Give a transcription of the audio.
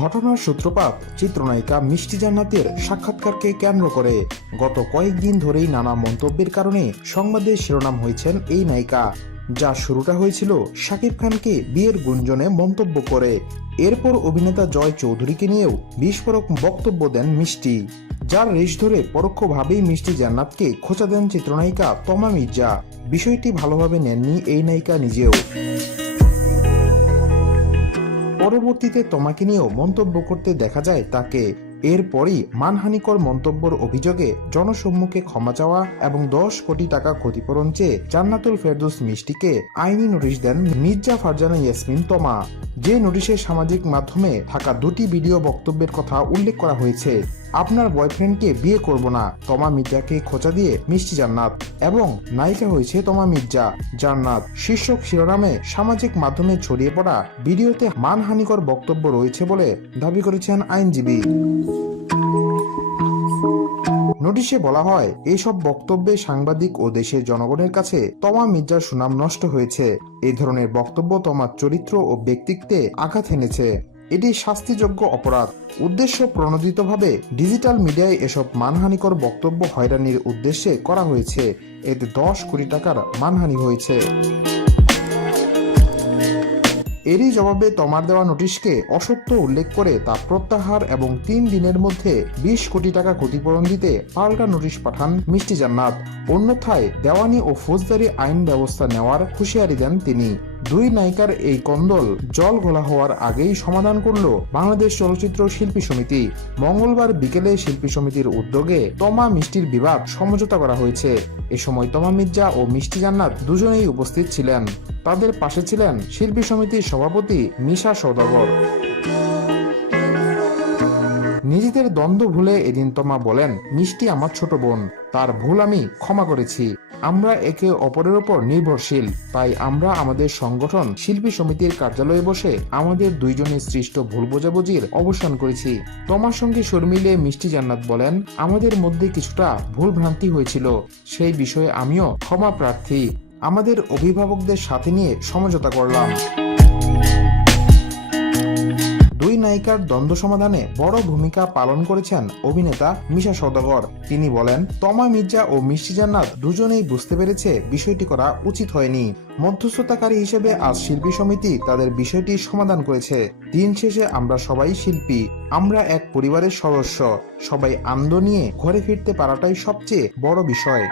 ঘটনার সূত্রপাত, চিত্রনায়িকা মিষ্টি জান্নাতের সাক্ষাৎকারকে কেন্দ্র করে গত কয়েকদিন ধরেই নানা মন্তব্যের কারণে সংবাদে শিরোনাম হয়েছেন এই নায়িকা। যা শুরুটা হয়েছিল শাকিব খানকে বিয়ের গুঞ্জনে মন্তব্য করে। এরপর অভিনেতা জয় চৌধুরীকে নিয়েও বিস্ফোরক বক্তব্য দেন মিষ্টি। যার রেশ ধরে পরোক্ষভাবেই মিষ্টি জান্নাতকে খোঁচা দেন চিত্রনায়িকা তমা মির্জা। বিষয়টি ভালোভাবে নেননি এই নায়িকা নিজেও। পরবর্তীতে তোমাকে নিয়েও মন্তব্য করতে দেখা যায় তাকে। এরপরই মানহানিকর মন্তব্যর অভিযোগে জনসম্মুখে ক্ষমা চাওয়া এবং দশ কোটি টাকা ক্ষতিপূরণ চেয়ে জান্নাতুল ফেরদুস মিষ্টিকে আইনি নোটিশ দেন মির্জা ফারজানা ইয়াসমিন তমা। যে নোটিশে সামাজিক মাধ্যমে থাকা দুটি ভিডিও বক্তব্যের কথা উল্লেখ করা হয়েছে। আপনার বয়ফ্রেন্ডকে বিয়ে করব না। তমা মির্জাকে খোঁচা দিয়ে মিষ্টি জান্নাত এবং নায়িকা হয়েছে তমা মির্জা। জান্নাত শীর্ষক শিরোনামে সামাজিক মাধ্যমে ছড়িয়ে পড়া ভিডিওতে মানহানিকর বক্তব্য রয়েছে বলে দাবি করেছেন আইনজীবী। নোটিশে বলা হয় এইসব বক্তব্যে সাংবাদিক ও দেশের জনগণের কাছে তমা মির্জার সুনাম নষ্ট হয়েছে। এই ধরনের বক্তব্য তমার চরিত্র ও ব্যক্তিত্বে আঘাত এনেছে। এটি শাস্তিযোগ্য অপরাধ। উদ্দেশ্য প্রণোদিতভাবে ডিজিটাল মিডিয়ায় এসব মানহানিকর বক্তব্য হয়রানির উদ্দেশ্যে করা হয়েছে। এতে দশ কোটি টাকার মানহানি হয়েছে। এরই জবাবে তমার দেওয়া নোটিশকে অসত্য উল্লেখ করে তা প্রত্যাহার এবং তিন দিনের মধ্যে বিশ কোটি টাকা ক্ষতিপূরণ দিতে পাল্টা নোটিশ পাঠান মিষ্টি জান্নাত। অন্যথায় দেওয়ানি ও ফৌজদারি আইন ব্যবস্থা নেওয়ার হুঁশিয়ারি দেন তিনি। দুই নায়িকার এই কন্দল জল ঘোলা হওয়ার আগেই সমাধান করল বাংলাদেশ চলচ্চিত্র শিল্পী সমিতি। মঙ্গলবার বিকেলে শিল্পী সমিতির উদ্যোগে তমা মিষ্টির বিবাদ সমঝোতা করা হয়েছে। এ সময় তমা মির্জা ও মিষ্টি জান্নাত দুজনেই উপস্থিত ছিলেন। তাদের পাশে ছিলেন শিল্পী সমিতির সভাপতি মিশা সৌদাগর নিজেদের দ্বন্দ্ব ভুলে এদিন তোমা বলেন, মিষ্টি আমার ছোট বোন, তার ভুল আমি ক্ষমা করেছি। আমরা একে অপরের উপর নির্ভরশীল, তাই আমরা আমাদের সংগঠন, শিল্পী সমিতির কার্যালয়ে বসে আমাদের দুইজনের সৃষ্ট ভুল বোঝাবুঝির অবসান করেছি। তোমার সঙ্গে শর্মিলে মিষ্টি জান্নাত বলেন, আমাদের মধ্যে কিছুটা ভুল ভ্রান্তি হয়েছিল, সেই বিষয়ে আমিও ক্ষমা প্রার্থী। আমাদের অভিভাবকদের সাথে নিয়ে সমঝোতা করলাম। নায়িকার দ্বন্দ্ব সমাধানে বড় ভূমিকা পালন করেছেন অভিনেতা মিশা সওদাগর। তিনি বলেন, তমা মির্জা ও মিষ্টি জান্নাত দুজনেই বুঝতে পেরেছে বিষয়টি করা উচিত হয়নি। মধ্যস্থতাকারী হিসেবে আজ শিল্পী সমিতি তাদের বিষয়টি সমাধান করেছে। দিন শেষে আমরা সবাই শিল্পী, আমরা এক পরিবারের সদস্য। সবাই আনন্দ নিয়ে ঘরে ফিরতে পারাটাই সবচেয়ে বড় বিষয়।